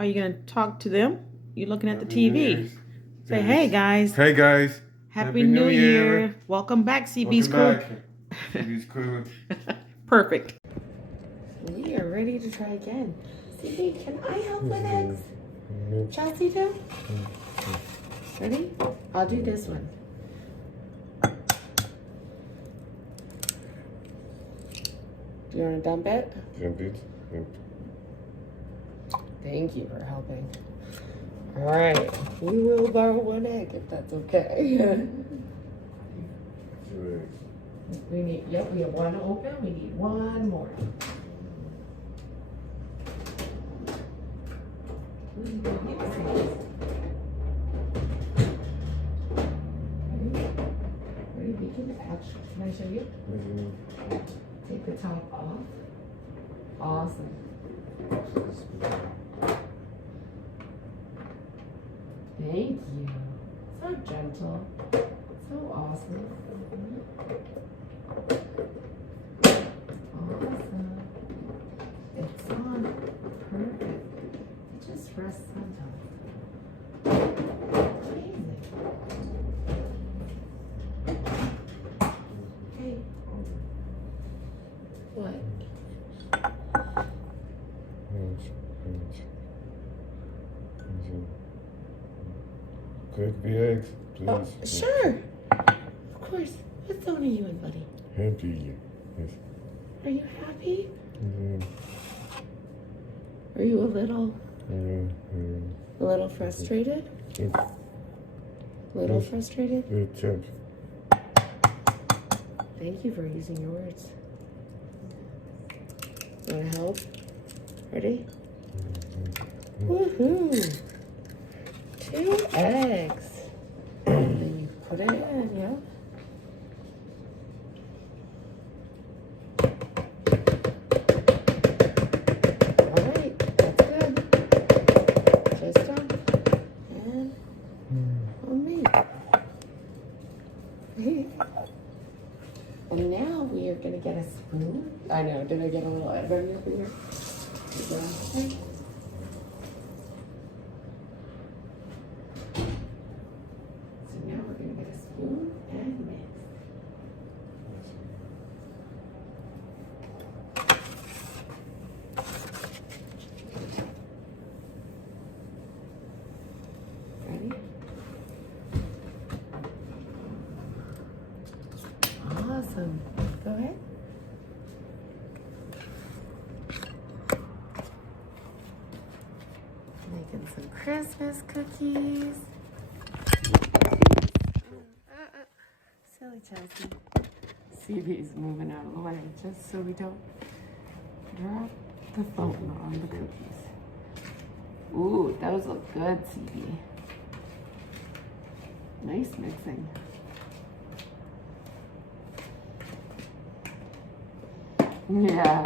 Are you going to talk to them? You're looking at the Happy New TV. Year's. Say, Yes. hey guys. Hey guys. Happy New Year. Welcome back, CB's Welcome crew. back. CB's crew. Perfect. We are ready to try again. CB, can I help with eggs? Chelsey do? Ready? I'll do this one. Do you want to dump it? Dump it. Yep. Thank you for helping. All right, we will borrow one egg if that's okay. We need, yep, we have one open. We need one more. Ready? We can actually, can I show you? Take the top off. Awesome. Thank you. So gentle. So awesome. Awesome. It's on. Perfect. It just rests on top. Amazing. Hey. What? Cook the eggs, please. Oh, sure. Of course. What zone are you in, buddy? Happy. Yes. Are you happy? Mm-hmm. Are you a little Mm-hmm. frustrated? Yep. Little Yes. frustrated? Good job. Thank you for using your words. Want to help? Ready? Woohoo! 2 eggs. And then you put it in, yeah? All right, that's good. Just done. And on me. And now we are gonna get a spoon. I know, did I get a little egg on your finger? Okay. So now we're gonna get a spoon and mix. Ready? Awesome. Go ahead. Making some Christmas cookies. Silly Chelsey. CB's moving out of the way just so we don't drop the fountain on the cookies. Ooh, those look good, CB. Nice mixing. Yeah.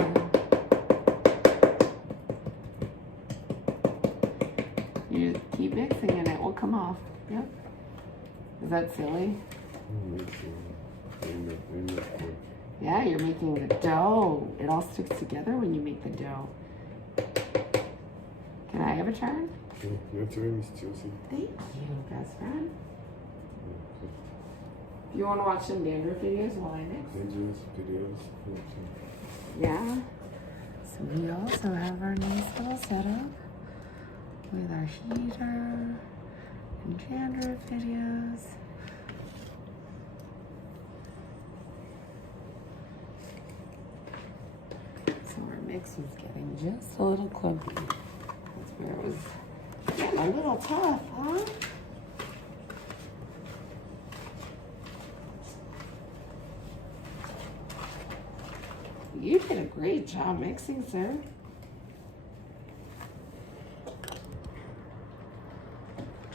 You keep mixing and it will come off. Yep. Is that silly? Yeah, you're making the dough. It all sticks together when you make the dough. Can I have a turn? Your turn, Miss Chelsey. Thank you, best friend. You want to watch some dandruff videos while I mix? Dangerous videos. Yeah. So we also have our nice little setup with our heater and dandruff videos. So our mix was getting just a little clumpy. That's where it was getting a little tough, huh? You did a great job mixing, sir.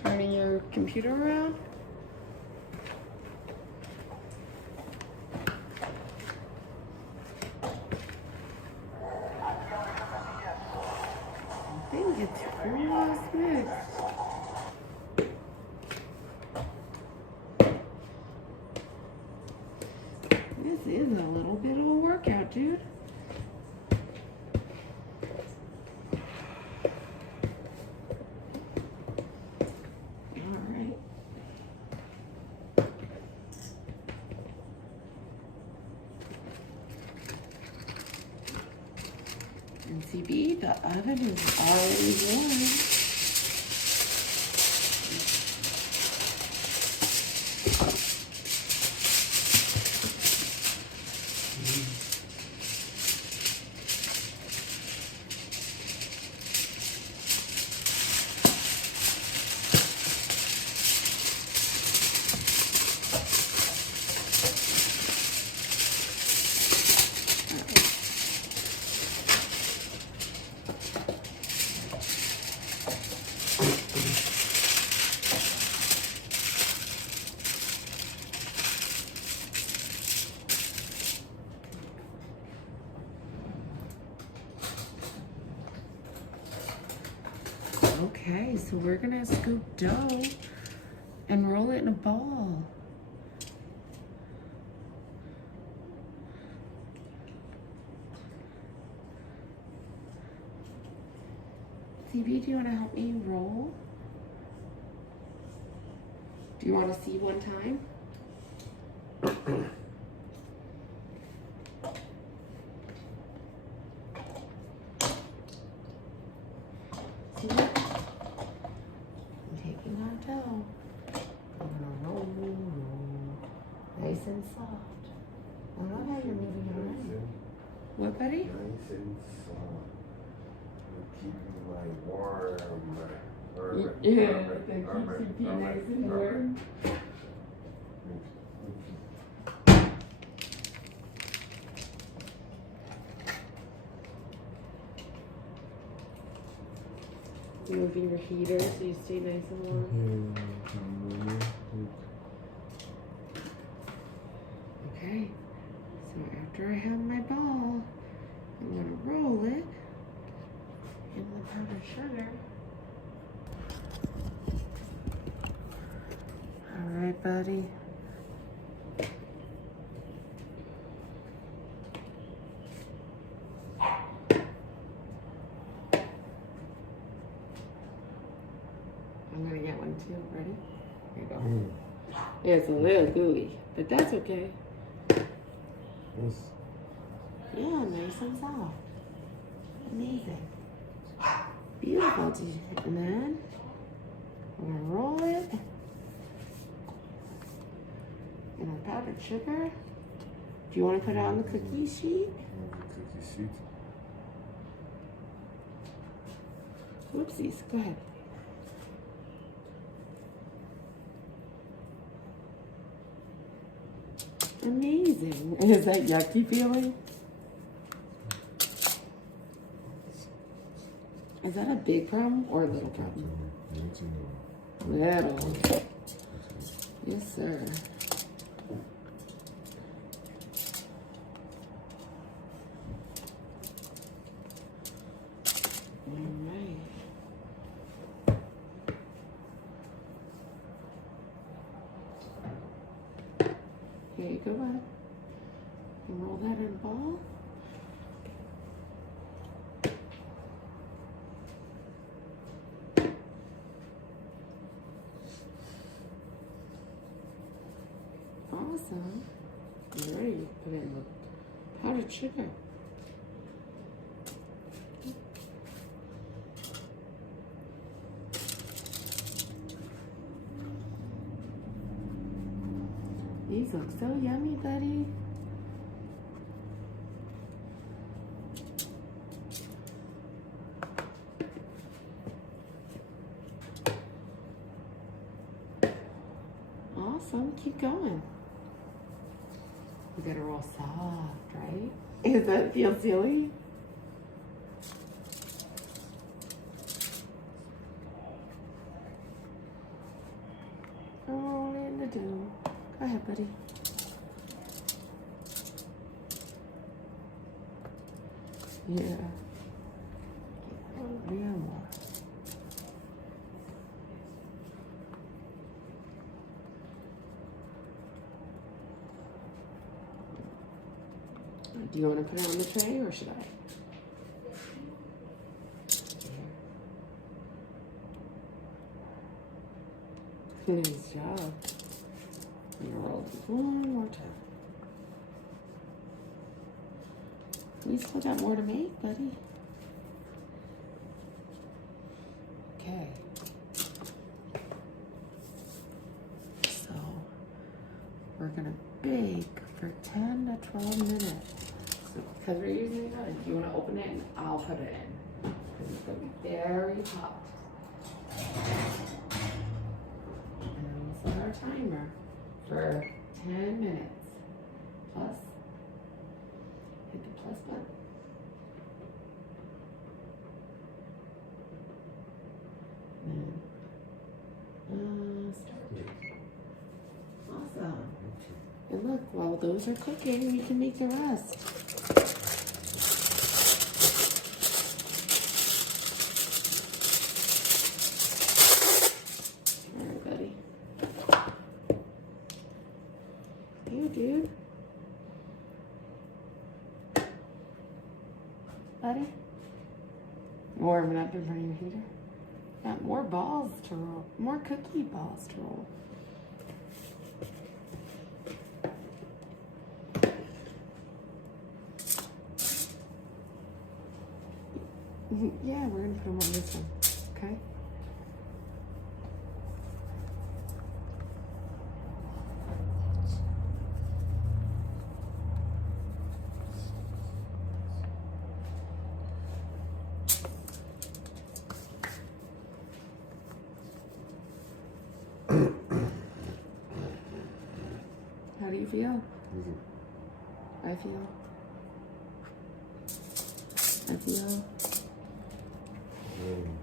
Turning your computer around. I think it's almost mixed. This is a little bit of a workout, dude. the oven is already warm. Okay, so we're gonna scoop dough and roll it in a ball. CB, do you wanna help me roll? Do you wanna see one time? See? I'm taking our dough. I'm gonna roll, nice and soft. I love how you're moving it around. What, buddy? Nice and soft. Keeping my warm. Yeah, that keeps you nice and warm. Moving your heater so you stay nice and warm. Okay, so after I have my ball, I'm gonna roll it in the powdered sugar. All right, buddy. I'm gonna get one too. Ready? Here you go. It's a little gooey, but that's okay. Yes. Yeah, nice and soft. Amazing. Beautiful. And then we're gonna roll it in our powdered sugar. Do you want to put it on the cookie sheet? Cookie sheet. Whoopsies. Go ahead. Amazing. Is that yucky feeling? Is that a big problem or a little problem? Little. Yes, sir. All right. Here you go, bud. And roll that in a ball. Awesome. You're ready to put in the powdered sugar. These look so yummy, buddy. Awesome. Keep going. You gotta roll soft, right? Does that feel silly? Roll in the dough. Go ahead, buddy. Yeah. Real more. Do you want to put it on the tray or should I? Nice job. I'm gonna roll it one more time. We still got more to make, buddy. Okay. So we're gonna bake for 10 to 12 minutes. So because we're using the oven, you wanna open it and I'll put it in. Because it's gonna be very hot. And we'll set our timer for 10 minutes. Plus, hit the plus button. And start. Awesome. And look, while those are cooking, we can make the rest. All right, buddy. Hey, dude. Buddy? Warming up in front of your heater. Got more balls to roll. More cookie balls to roll. Yeah, we're gonna put them on this one, okay? How do you feel? I feel.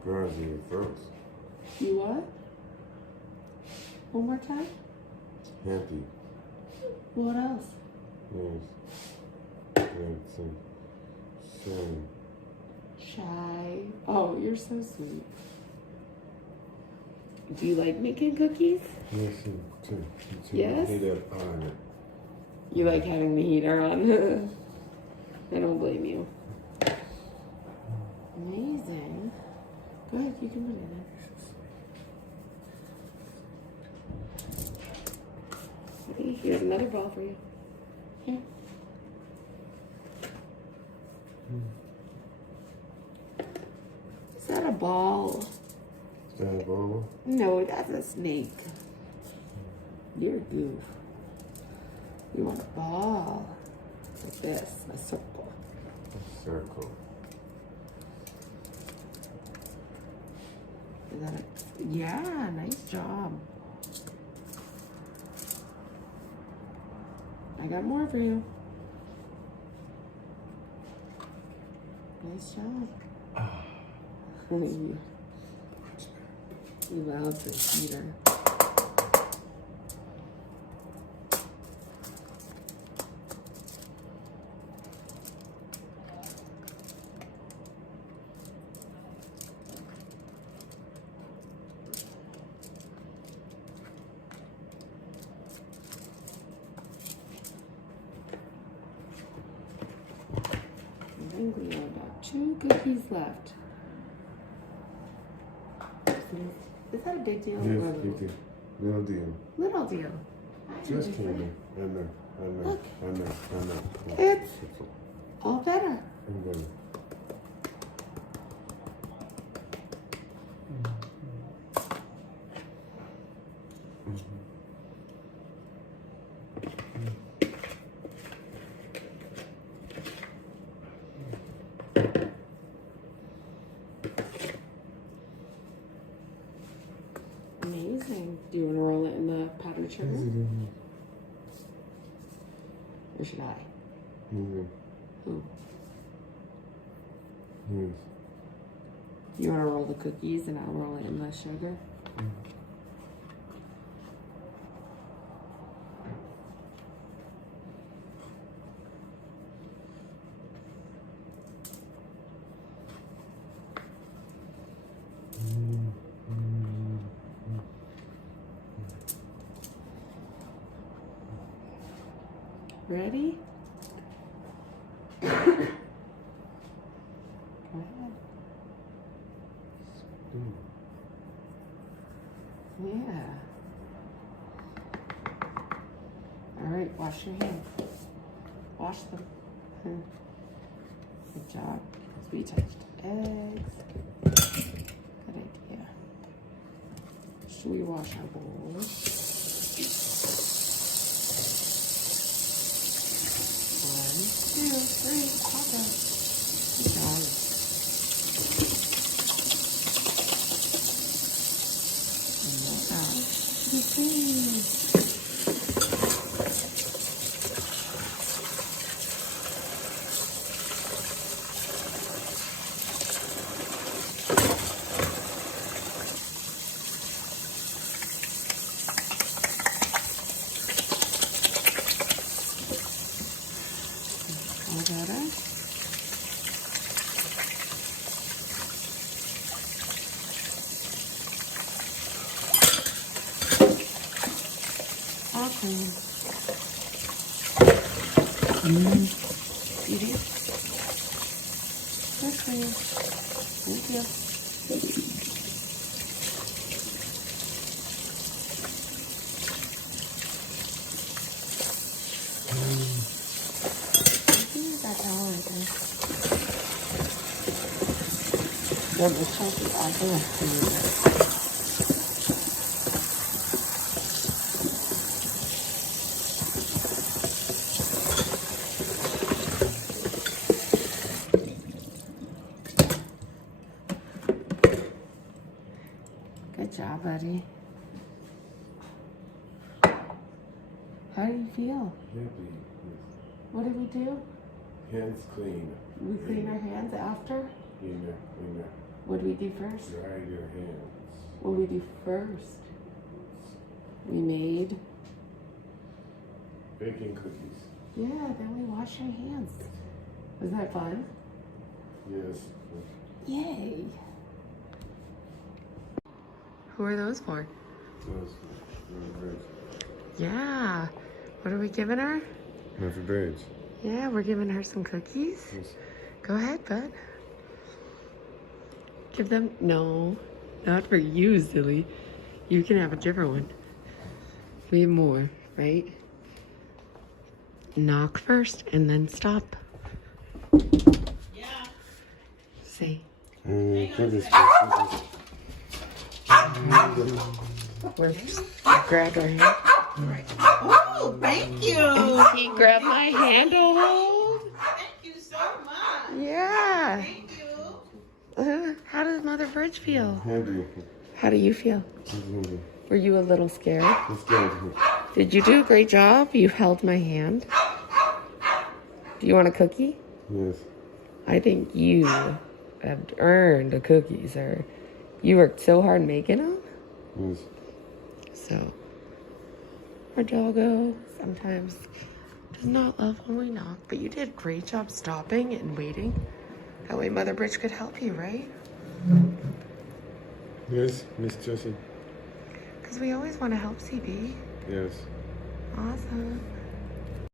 Girls in your throat. You what? One more time? Happy. What else? Yes. Shy. Oh, you're so sweet. Do you like making cookies? Yes. Yes? Heat up on it. You like having the heater on? I don't blame you. Amazing. Go ahead, you can put it in. See, here's another ball for you. Here. Is that a ball? Is that a ball? No, that's a snake. You're a goof. We want a ball. Like this, a circle. A circle. Is that a, yeah, nice job. I got more for you. Nice job. You love the heater. I think we have about 2 cookies left. Is that a big deal? Yes, big deal. Little deal. Little deal. Just candy. I know. Look. I know. It's all better. I'm gonna. Amazing. Do you want to roll it in the powdered sugar? Or should I? Who? Yes. You want to roll the cookies and I'll roll it in the sugar? Ready? Go ahead. Yeah. All right, wash your hands. Wash them. Good job. Because we touched eggs. Good idea. we wash our bowls. 1, 2, 3, awesome. Good job. And look out. All better. Awesome. Beauty. That's clean. Thank you. Yeah, but Chelsey also has to use it. Good job, buddy. How do you feel? Happy. What did we do? Hands clean. We clean our hands after? Yeah. What did we do first? Dry your hands. What did we do first? We made... Baking cookies. Yeah, then we washed our hands. Wasn't that fun? Yes. Yay! Who are those for? Yes. Yeah. What are we giving her? Happy birthday. Yeah, we're giving her some cookies. Yes. Go ahead, bud. Give them... No, not for you, silly. You can have a different one. We have more, right? Knock first and then stop. Yeah. Say. Cookies. Whoops. Grab her hand. Oh, thank you. He grabbed my handle. Thank you so much. Yeah. Thank you. How does Mother Birch feel? Happy. How do you feel? Were you a little scared? Let's go. Did you do a great job? You held my hand. Do you want a cookie? Yes. I think you have earned a cookie, sir. You worked so hard making them. Yes. So, our doggo sometimes does not love when we knock, but you did a great job stopping and waiting. That way Mother Birch could help you, right? Yes, Miss Chelsey. Because we always want to help CB. Yes. Awesome.